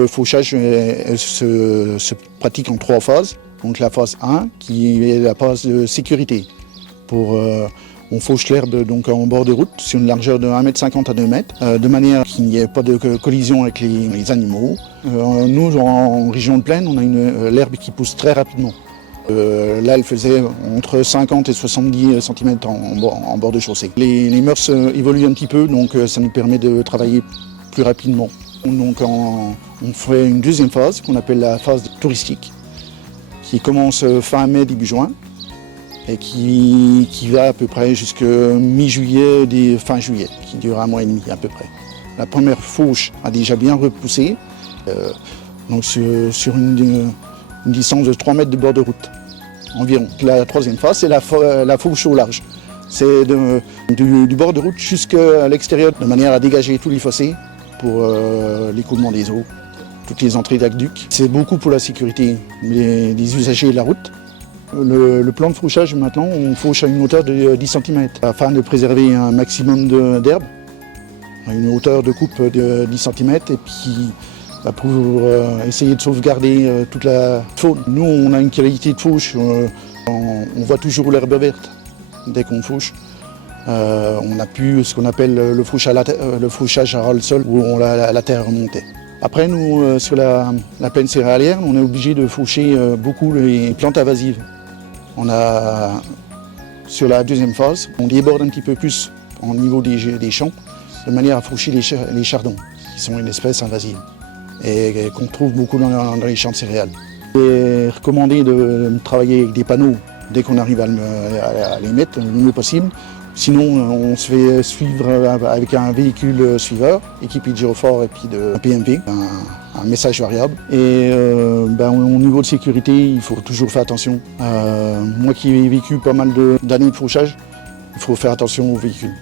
Le fauchage se pratique en 3 phases. Donc la phase 1 qui est la phase de sécurité. On fauche l'herbe donc en bord de route sur une largeur de 1,50 m à 2 m, de manière qu'il n'y ait pas de collision avec les animaux. Nous, en région de plaine, on a l'herbe qui pousse très rapidement. Là, elle faisait entre 50 et 70 cm en bord de chaussée. Les mœurs évoluent un petit peu, donc ça nous permet de travailler plus rapidement. Donc on fait une deuxième phase qu'on appelle la phase touristique, qui commence fin mai, début juin, et qui va à peu près jusqu'à mi-juillet, fin juillet, qui dure 1 mois et demi à peu près. La première fauche a déjà bien repoussé, donc sur une distance de 3 mètres de bord de route environ. La troisième phase, c'est la fauche au large. C'est du bord de route jusqu'à l'extérieur, de manière à dégager tous les fossés pour l'écoulement des eaux, toutes les entrées d'aqueducs. C'est beaucoup pour la sécurité des usagers de la route. Le plan de fauchage, maintenant, on fauche à une hauteur de 10 cm afin de préserver un maximum d'herbe, à une hauteur de coupe de 10 cm, et puis pour essayer de sauvegarder toute la faune. Nous, on a une qualité de fauche, on voit toujours l'herbe verte dès qu'on fauche. On n'a plus ce qu'on appelle le fauchage à ras le sol, où la terre remontait. Après, nous, sur la plaine céréalière, on est obligé de faucher beaucoup les plantes invasives. Sur la deuxième phase, on déborde un petit peu plus au niveau des champs, de manière à faucher les chardons, qui sont une espèce invasive et qu'on trouve beaucoup dans les champs de céréales. Il est recommandé de travailler avec des panneaux dès qu'on arrive à les mettre le mieux possible. Sinon, on se fait suivre avec un véhicule suiveur, équipé de gyrophare et puis de PMV, un message variable. Et au niveau de sécurité, il faut toujours faire attention. Moi qui ai vécu pas mal d'années de fauchage, il faut faire attention aux véhicules.